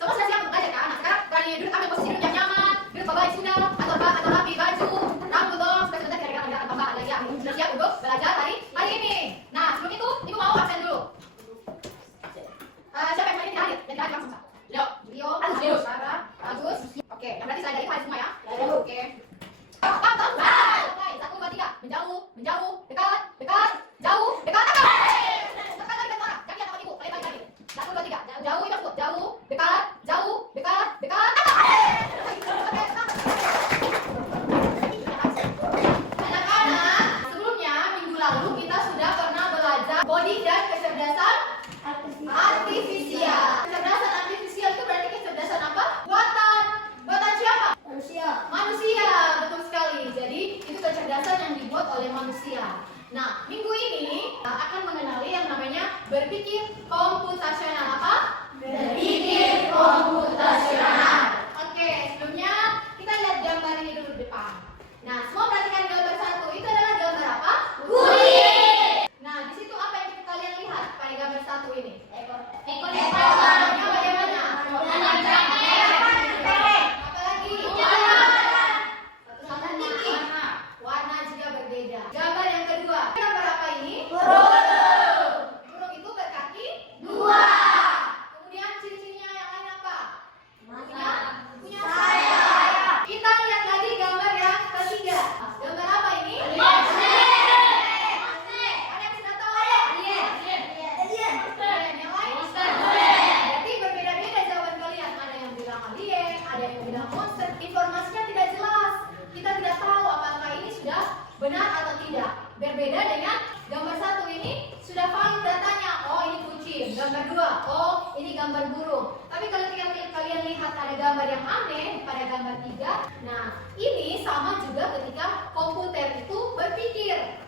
semua sudah siap untuk belajar kan? Nah, sekarang kalian duduk, ambil posisi duduk yang nyaman, duduk baik sudah, atau rapi baju, rambut dong, supaya sebentar kira-kira ada tambahan lagi ya. Sudah siap untuk belajar hari ini. Nah, sebelum itu, ibu mau absen dulu. Siapa yang main hadir? Dan hadir langsung. Rio, Agus, Sarah, Agus. Oke, yang berarti saya dari hadir semua ya. Oke. Oke, 1, 2, 3. Menjauh, dekat, jauh, dekat, tekan lagi suara. Kaki atau ibu, kalian balik. 1, 2, 3. Jauh, itu maksud jauh, dekat. Anak-anak, sebelumnya minggu lalu kita sudah pernah belajar coding dan kecerdasan artifisial. Kecerdasan artifisial itu berarti kecerdasan apa? Buatan siapa? Manusia, betul sekali. Jadi itu kecerdasan yang dibuat oleh manusia. Nah, minggu ini kita akan mengenali yang namanya berpikir komputasional. Apa? Berpikir komputasional. Oke, sebelumnya kita lihat gambar ini dulu di depan. Nah, semua perhatikan gambar 1. Itu adalah gambar apa? Kulit. Nah, di situ apa yang kalian lihat pada gambar 1 ini? Ekor. Ekornya bagaimana? Warna juga berbeda. Gambar yang kedua. Gambar apa ini? Burung itu berkaki 2. Kemudian ciri-cirinya yang lain apa? Punya sayap. Kita lihat lagi gambar yang ketiga. Gambar apa ini? Ada yang sudah tahu? Alien. Yang lain? Berarti berbeda-beda jawaban kalian. Ada yang bilang alien, ada yang bilang monster. Informasinya tidak jelas. Kita tidak tahu apakah ini sudah benar atau tidak. Berbeda dengan gambar 1 ini sudah valid datanya. Oh, ini kucing. Gambar 2, oh, ini gambar burung. Tapi kalau kalian lihat ada gambar yang aneh pada gambar 3. Nah, ini sama juga ketika komputer itu berpikir.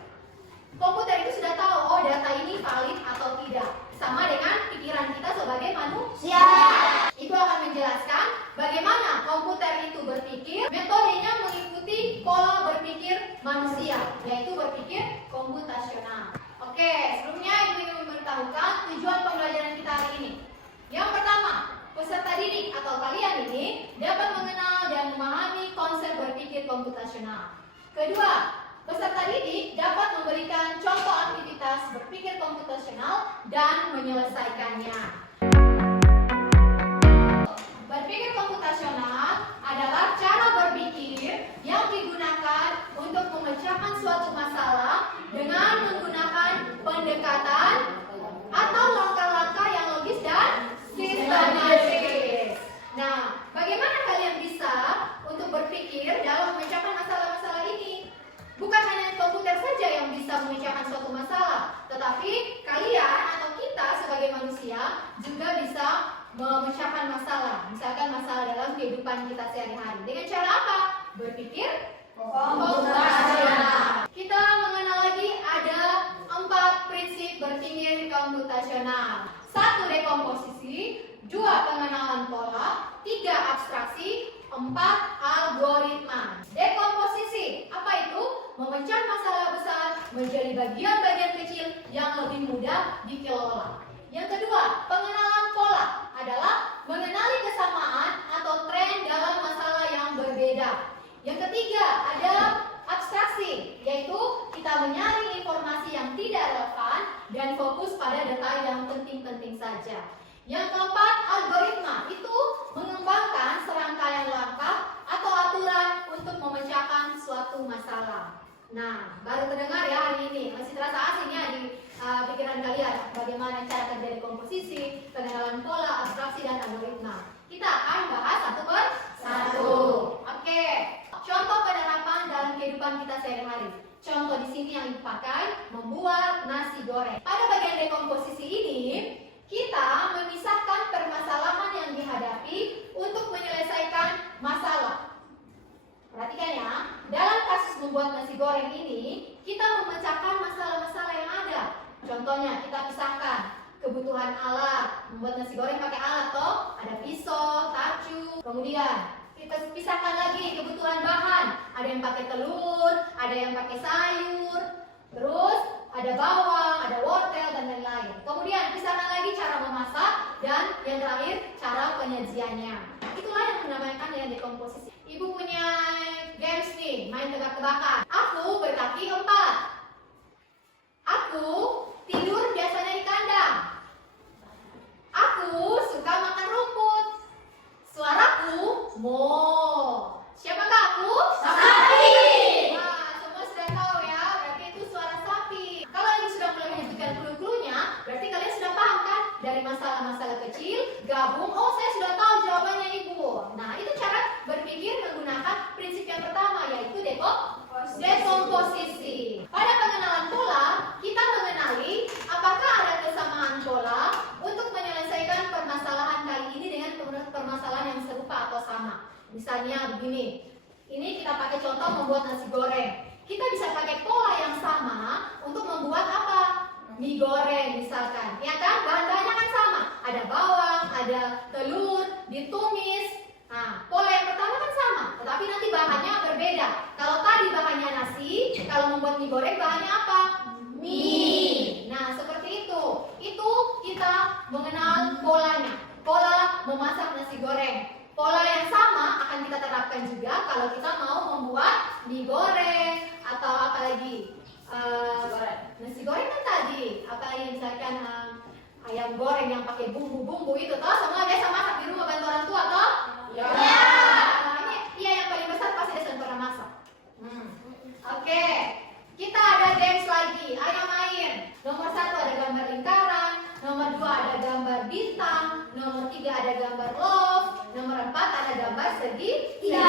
Komputer itu sudah tahu, oh, data ini valid atau tidak. Sama dengan pikiran kita sebagai manusia. Itu akan menjelaskan bagaimana komputer itu berpikir. Metodenya mengikuti pola berpikir manusia, yaitu berpikir komputasional. Oke, sebelumnya ibu ingin memberitahukan tujuan pembelajaran kita hari ini. Yang pertama, peserta didik atau kalian ini dapat mengenal dan memahami konsep berpikir komputasional. Kedua, peserta didik dapat memberikan contoh aktivitas berpikir komputasional dan menyelesaikannya. Berpikir komputasional adalah cara berpikir yang digunakan untuk memecahkan suatu masalah dengan menggunakan pendekatan atau langkah-langkah yang logis dan sistematis. Nah, bagaimana kalian bisa untuk berpikir dalam memecahkan masalah-masalah ini? Bukan hanya komputer saja yang bisa memecahkan suatu masalah, tetapi kalian atau kita sebagai manusia juga bisa memecahkan masalah. Misalkan masalah dalam kehidupan kita sehari-hari. Dengan cara apa? Berpikir komputasional. Kita mengenal lagi ada 4 prinsip berpikir komputasional. 1, dekomposisi. 2, pengenalan pola. 3, abstraksi. 4, algoritma. Dekomposisi, apa itu? Memecah masalah besar menjadi bagian-bagian kecil yang lebih mudah dikelola. Yang kedua, pengenalan pola adalah mengenali kesamaan atau tren dalam masalah yang berbeda. Yang ketiga, ada abstraksi, yaitu kita menyaring informasi yang tidak relevan dan fokus pada detail yang penting-penting saja. Yang keempat, algoritma, itu mengembangkan serangkaian langkah atau aturan untuk memecahkan suatu masalah. Nah, baru terdengar ya hari ini, masih terasa asing ya di pikiran kalian bagaimana cara kerja dekomposisi, pengenalan pola, abstraksi, dan algoritma. Kita akan bahas satu per satu. Oke, contoh penerapan dalam kehidupan kita sehari-hari. Contoh di sini yang dipakai membuat nasi goreng. Pada bagian dekomposisi ini, kita memisahkan permasalahan yang dihadapi untuk menyelesaikan masalah. Perhatikan ya, dalam kasus membuat nasi goreng ini, kita memecahkan masalah-masalah yang ada. Contohnya, kita pisahkan kebutuhan alat. Membuat nasi goreng pakai alat toh, ada pisau, tacu. Kemudian, kita pisahkan lagi kebutuhan bahan. Ada yang pakai telur, ada yang pakai sayur. Terus, ada bawang, ada wortel, dan lain-lain. Kemudian, pisahkan lagi cara memasak. Dan yang terakhir, cara penyajian. penyajiannya. Itulah yang dinamakan dengan dekomposisi. Ibu punya games nih, main tebak-tebakan. Aku berkaki 4. Aku tidur biasanya di kandang. Aku suka makan rumput. Suaraku mo. Siapakah aku? Sapi. Nah, semua sudah tahu ya, berarti itu suara sapi. Kalau ibu sudah mulai menyebutkan clue-cluenya, berarti kalian sudah paham kan? Dari masalah-masalah kecil, gabung, oh saya sudah tahu jawabannya ibu. Nah, itu cara berpikir menggunakan prinsip yang pertama, yaitu dekomposisi. Pada pengenalan pola, kita mengenali apakah ada kesamaan pola untuk menyelesaikan permasalahan kali ini dengan permasalahan yang serupa atau sama. Misalnya begini, ini kita pakai contoh membuat nasi goreng. Kita bisa pakai pola yang sama untuk membuat apa? Mie goreng misalkan. Ya kan? Bahan-bahannya kan sama. Ada bawang, ada telur, ditumis. Nah, pola yang pertama kan sama, tetapi nanti bahannya berbeda. Kalau tadi bahannya nasi, kalau membuat mie goreng bahannya apa? Mie. Nah, seperti itu. Itu kita mengenal polanya. Pola memasak nasi goreng. Pola yang sama akan kita terapkan juga kalau kita mau membuat mie goreng atau apalagi nasi goreng kan tadi, apalagi misalkan ayam goreng yang pakai bumbu-bumbu itu toh, semua biasa masak di rumah bantu orang tua toh? Ya. Nah, ini iya yang paling besar pasti dia pernah masak. Oke. Kita ada games lagi, ayo main. Nomor 1 ada gambar lingkaran, nomor 2 ada gambar bintang, nomor 3 ada gambar love, nomor 4 ada gambar segitiga.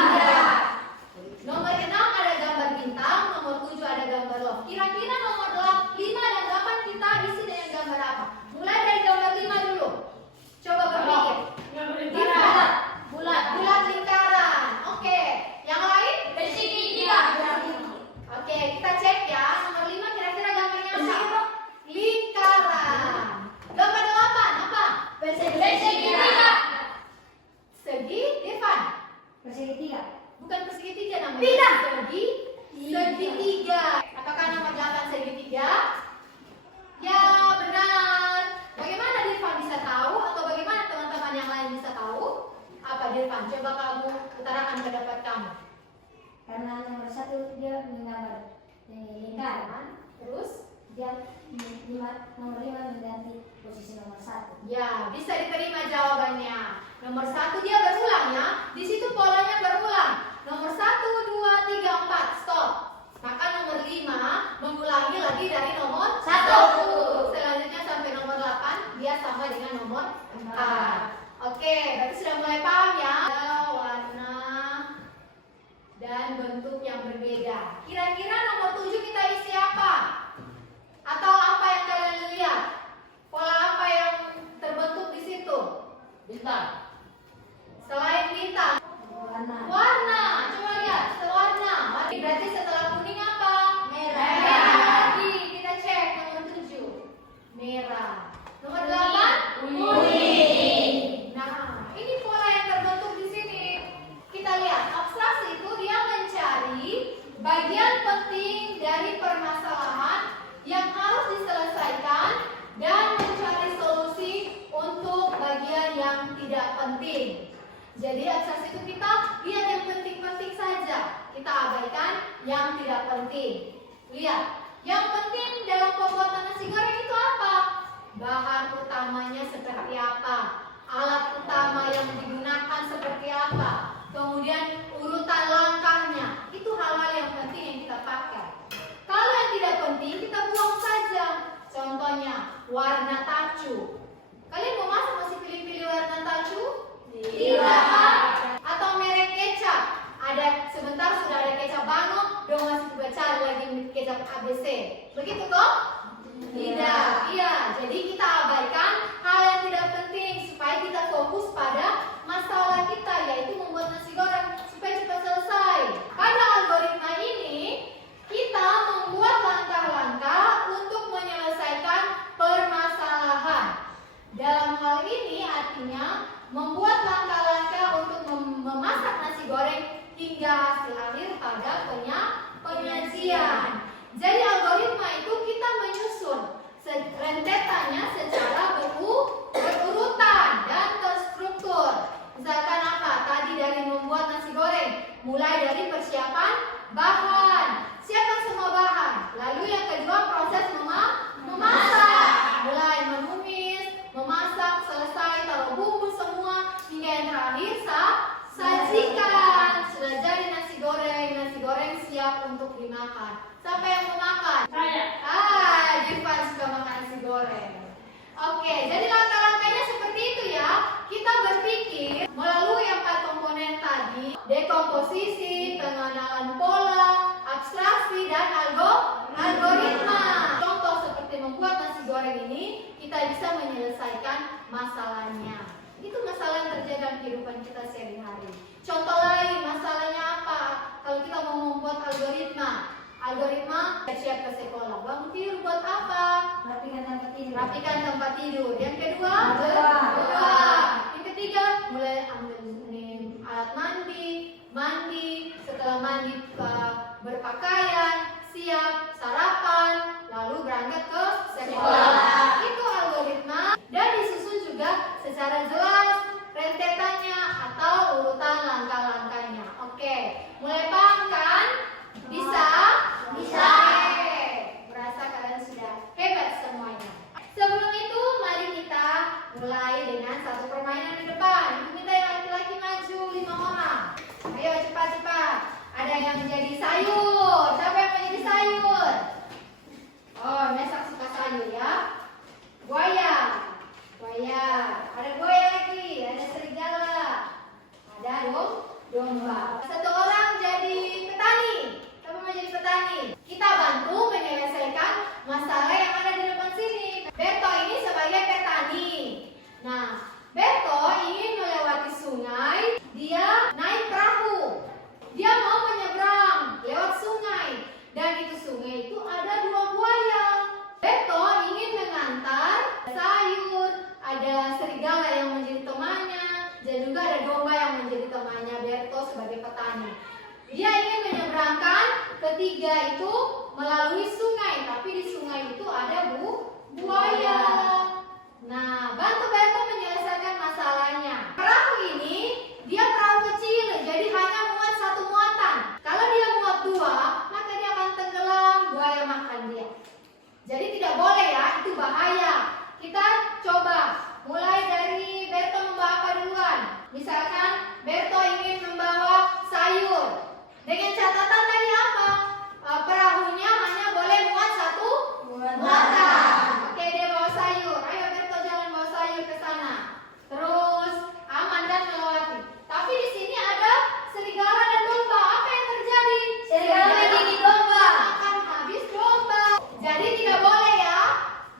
Nomor 6 ada gambar bintang, nomor 7 ada gambar love. Kira-kira nomor 5 dan 8 kita isi dengan gambar apa? Mulai dari gambar 5 dulu. Coba berpikir. Bulat lingkaran. Oke. Yang lain? Segitiga. Oke, kita cek ya. Nomor 5 kira-kira gambarnya apa? Lingkaran. Gambar 8 apa? Segitiga. Segi, Irfan. Segitiga. Bukan persegitiga namanya. Bintang. Segitiga. Apakah nomor 8 segitiga? Ya, benar. Bagaimana Dirfan bisa tahu atau bagaimana teman-teman yang lain bisa tahu? Apa Dirfan? Coba kamu utarakan pendapat kamu. Karena nomor 1 dia menggambar lingkaran, Terus? dia nomor 5 mengganti posisi nomor 1. Ya, bisa diterima jawabannya. Nomor 1 dia berulang ya. Di situ polanya berulang. Nomor 1, 2, 3, 4. Stop. Maka nomor 5 mengulangi lagi dari nomor 1. Selanjutnya sampai nomor 8 dia sama dengan nomor 4. Oke, berarti sudah mulai paham ya. Ada warna dan bentuk yang berbeda. Kira-kira nomor 7 kita isi apa? Atau apa yang kalian lihat? Pola apa yang terbentuk di situ? Bintang. Selain bintang, warna. Coba lihat, warna. Berarti setelah kuning apa? Merah. Lagi kita cek nomor 7. Merah. Nomor 8? Kuning. Nah, ini pola yang terbentuk di sini. Kita lihat, abstraksi itu dia mencari bagian penting dari permasalahan yang harus diselesaikan dan mencari solusi untuk bagian yang tidak penting. Jadi abstraksi itu kita lihat yang penting-penting saja, kita abaikan yang tidak penting. Lihat, yang penting dalam pembuatan nasi goreng itu apa? Bahan utamanya seperti apa? Alat utama yang digunakan seperti apa? Kemudian urutan langkahnya, itu hal-hal yang penting yang kita pakai. Kalau yang tidak penting kita buang saja. Contohnya warna tacu. Kalian mau masak masih pilih-pilih warna tacu? Tidak. Atau merek kecap. Ada sebentar sudah ada kecap Bano, dong masih coba cari lagi kecap ABC. Begitu kok? Tidak. Iya. Jadi kita abaikan hal yang tidak penting supaya kita fokus pada masalah kita, yaitu membuat nasi goreng supaya cepat selesai. Pada algoritma ini kita membuat langkah-langkah untuk menyelesaikan permasalahan. Dalam hal ini artinya membuat langkah-langkah untuk memasak nasi goreng hingga hasil akhir pada penyajian. Jadi algoritma itu kita menyusun rentetannya secara berurutan dan terstruktur. bahan. Siapkan semua bahan. Lalu yang kedua proses memasak. Mulai menumis, memasak, selesai, taruh bumbu semua hingga yang terakhir sajikan. Sudah jadi nasi goreng siap untuk dimakan. Siapa yang mau makan? Saya. Irfan suka makan nasi goreng. Oke, jadi langkah-langkahnya seperti itu ya. Kita berpikir melalui 4 komponen tadi, dekomposisi, pengenalan pola, abstraksi, dan algoritma. Contoh seperti membuat nasi goreng ini, kita bisa menyelesaikan masalahnya. Itu masalah yang terjadi dalam kehidupan kita sehari-hari. Contoh lain, masalahnya apa? Kalau kita mau membuat algoritma siap ke sekolah. Bangun tidur buat apa? Rapikan tempat tidur. Yang kedua, berdoa. Yang ketiga, mulai ambil alat mandi. Setelah mandi berpakaian, siap sarapan, lalu berangkat ke sekolah. Itu algoritma dan disusun juga secara jelas rentetannya atau urutan langkah-langkahnya. Oke, mulai paham kan? Bisa? Oke. Berasa kalian sudah hebat semuanya. Sebelum itu, mari kita mulai dengan satu permainan di depan. Ibu minta yang laki-laki maju 5 orang. Ayo cepat-cepat. Ada yang menjadi sayur. Siapa yang menjadi sayur? Oh, Mesak suka sayur ya. Buaya. Ada buaya lagi. Ada serigala. Ada domba. Satu orang jadi petani. Siapa mau jadi petani? Kita bantu menyelesaikan masalah yang ada di depan sini. Berto ini sebagai petani. Nah, Berto ingin melewati sungai. Dia naik perahu. Dia mau menyeberang lewat sungai. Dan itu sungai itu ada 2 buaya. Berto ingin mengantar sayur. Ada serigala yang menjadi temannya. Dan juga ada domba yang menjadi temannya Berto sebagai petani. Dia ingin menyeberangkan ketiga itu melalui sungai. Tapi di sungai itu ada buaya. Nah, bantu Berto menyelesaikan masalahnya. Perahu ini, dia perahu kecil, jadi hanya muat 1 muatan. Kalau dia muat 2, maka dia akan tenggelam, buaya makan dia. Jadi tidak boleh ya, itu bahaya. Kita coba, mulai dari Berto membawa apa duluan. Misalkan Berto ingin membawa sayur. Dengan catatan tadi apa? Perahunya hanya boleh muat 1 muatan. Oke, dia bawa sayur. Ayo Berto jalan bawa sayur ke sana. Terus aman dan melewati. Tapi di sini ada serigala dan domba. Apa yang terjadi? Serigala menggigit domba. Akan habis domba. Jadi tidak boleh ya.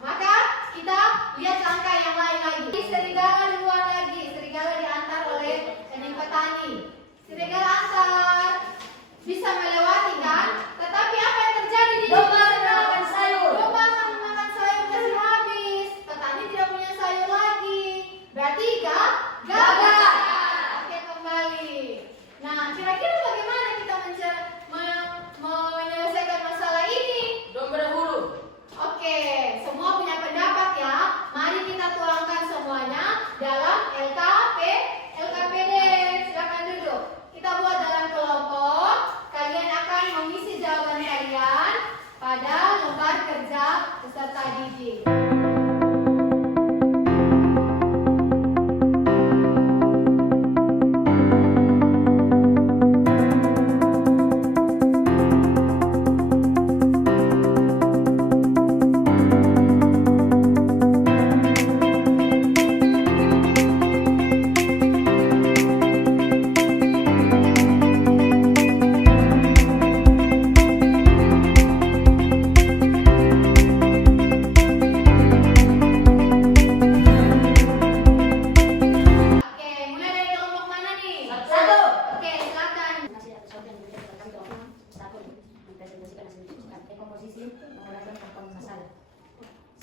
Maka kita lihat langkah yang lain lagi. Serigala duluan lagi. Serigala diantar oleh petani. Serigala antar. Bisa melewati kan? Tetapi apa yang terjadi di Domba memakan sayur. Domba akan memakan sayur kasih habis. Petani tidak punya sayur lagi. Berarti gagal. Oke, kembali. Nah, kira-kira bagaimana kita menyelesaikan masalah ini? Domba dahulu. Oke, semua punya pendapat ya. Mari kita tuangkan semuanya dalam LKPD. Silakan duduk. Kita buat dalam kelompok. Kalian akan mengisi jawaban kalian pada lembar kerja peserta didik.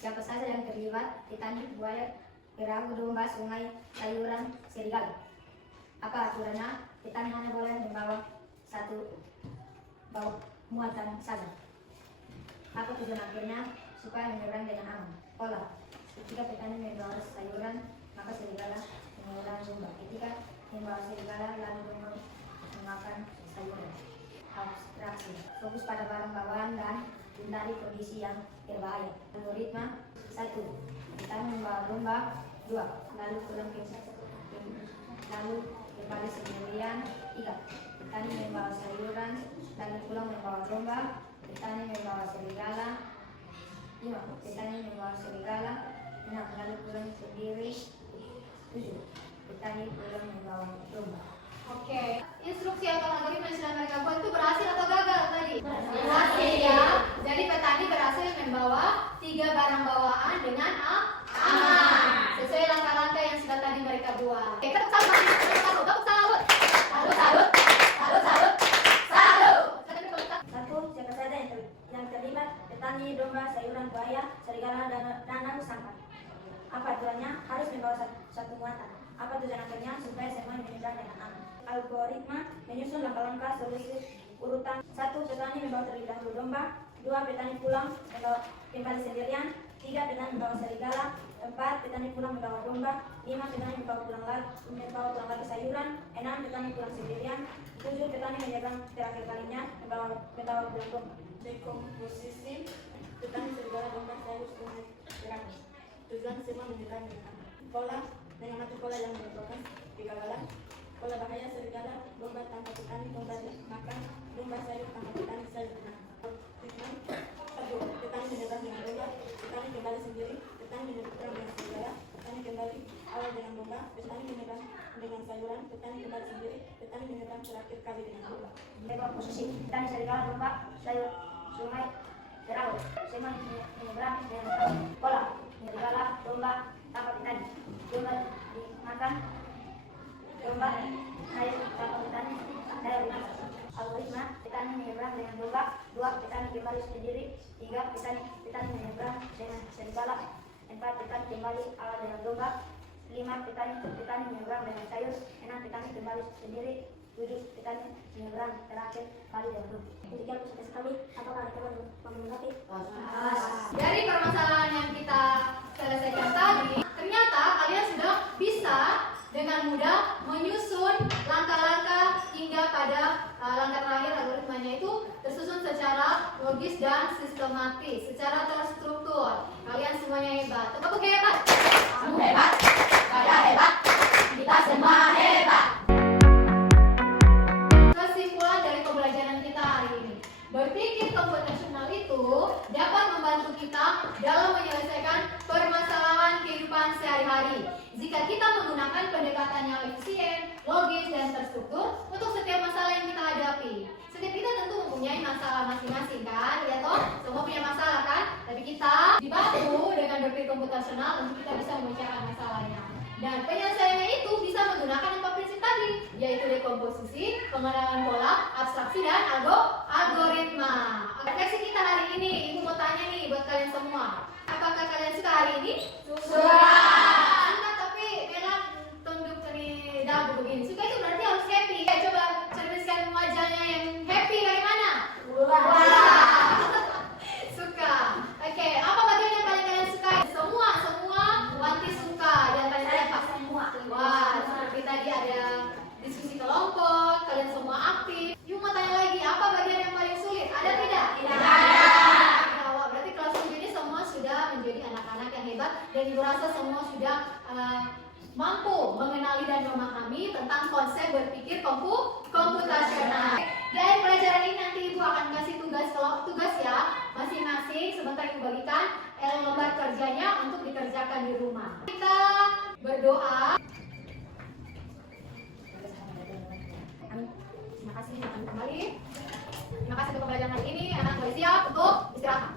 Siapa saja yang terlibat, petani, buaya, perahu, domba, sungai, sayuran, serigala. Apa aturannya? Petani hanya boleh membawa 1 muatan saja. Apa tujuan akhirnya? Supaya menyeberang dengan aman. Pola: ketika petani membawa sayuran, maka serigala menyeberang domba. Ketika membawa serigala, lalu domba memakan sayuran. abstraksi. Fokus pada barang bawaan dan hindari kondisi yang berbahaya. Algoritma 1. Kita membawa domba. 2. Lalu pulang ke lalu kembali sendirian. 3. Petani membawa sayuran, lalu pulang membawa domba. Petani membawa serigala. 5. Petani membawa serigala. 6. Lalu pulang sendiri. 7. Petani pulang membawa domba. Oke, instruksi atau algoritma yang sudah mereka buat itu berhasil atau gagal tadi? Berhasil. Ya. Jadi petani berhasil membawa 3 barang bawaan dengan aman sesuai langkah-langkah yang sudah tadi mereka buat. Oke, tepuk tangan. Tepuk salut. Salut, salut. Salut, salut. Salut. Satu, siapa saja yang terlibat: petani, domba, sayuran, buaya, serigala, dan danau sampah. Apa aturannya? Harus membawa satu muatan. Apa tujuan akhirnya? Supaya semua menyeberang dengan aman. Algoritma menyusun langkah-langkah solusi urutan. 1. Petani membawa terlebih dahulu domba. 2. Petani pulang membawa kembali sendirian. 3. Petani membawa serigala. 4. Petani pulang membawa domba. 5. Petani membawa pulang lagi sayuran. 6. Petani pulang sendirian. 7. Petani menyeberang terakhir kalinya membawa pulang domba. Dekomposisi petani serigala domba sayur sungai beranis. Tujuan semua menyeberang dengan aman. Pola mengamati pola yang menyebabkan kegagalan. Pola bahaya serigala domba tanpa petani, domba makan, domba sayur tanpa petani, sayur makan. Tujuan 1. Petani menyeberang dengan domba, petani kembali sendiri, petani menyeberang dengan serigala, petani kembali awal dengan domba, petani menyeberang dengan sayuran, petani kembali sendiri, petani menyeberang terakhir kali dengan domba. Dekomposisi petani, serigala, domba, sayur, sungai, beranis. Semua menyeberang dengan aman. Pola serigala, domba tanpa petani, domba dimakan, domba sayur tanpa petani, sayur makan. Algoritma: petani menyeberang dengan domba. 2. Petani kembali sendiri. 3. Petani menyeberang dengan serigala. 4. Petani kembali awal dengan domba. 5. Petani menyeberang dengan sayur. 6. Petani kembali sendiri. 7. Petani menyeberang terakhir kali dengan domba. Demikian proses kami. Apakah teman menanggapi? Dari permasalahan yang kita selesaikan tadi, ternyata kalian sudah bisa dengan mudah menyusun langkah-langkah hingga pada langkah terakhir algoritmanya itu tersusun secara logis dan sistematis, secara terstruktur. Kalian semuanya hebat. Tepuk hebat. Kamu hebat, saya hebat, kita semua hebat. Kesimpulan dari pembelajaran kita hari ini, berpikir komputasional itu dapat membantu kita dalam menyelesaikan permasalahan kehidupan sehari-hari. Jika kita menggunakan pendekatan yang efisien, logis, dan terstruktur untuk setiap masalah yang kita hadapi. Setiap kita tentu mempunyai masalah masing-masing kan, ya toh? Semua punya masalah kan? Tapi kita dibantu dengan berpikir komputasional untuk kita bisa memecahkan masalahnya. Dan penyelesaiannya itu bisa menggunakan 4 prinsip tadi, yaitu dekomposisi, pengenalan pola, abstraksi, dan algoritma. Refleksi kita hari ini, Ibu mau tanya nih buat kalian semua. Apakah kalian suka hari ini? Suka. Suka, tapi memang tunduk dari dagu begini. Suka itu berarti harus happy. Coba cerminkan wajahnya yang happy bagaimana? Suka. Oke, apa bagian yang paling kalian suka? Semua Wanti suka. Dan kalian apa? Semua. Wah, seperti tadi ada diskusi kelompok, kalian semua aktif. Yuk mau tanya lagi, apa bagian yang paling sulit? Ada tidak? Tidak ada. Wah, berarti kelas 7 ini semua sudah menjadi anak-anak yang hebat dan Ibu rasa semua sudah mampu mengenali dan memahami tentang konsep berpikir komputasional. Dari pelajaran ini nanti Ibu akan kasih tugas ya, masing-masing sebentar Ibu bagikan lembar kerjanya untuk dikerjakan di rumah. Kita berdoa. Amin. Terima kasih. Kembali. Terima kasih untuk pembelajaran hari ini. Anak boleh siap untuk istirahat.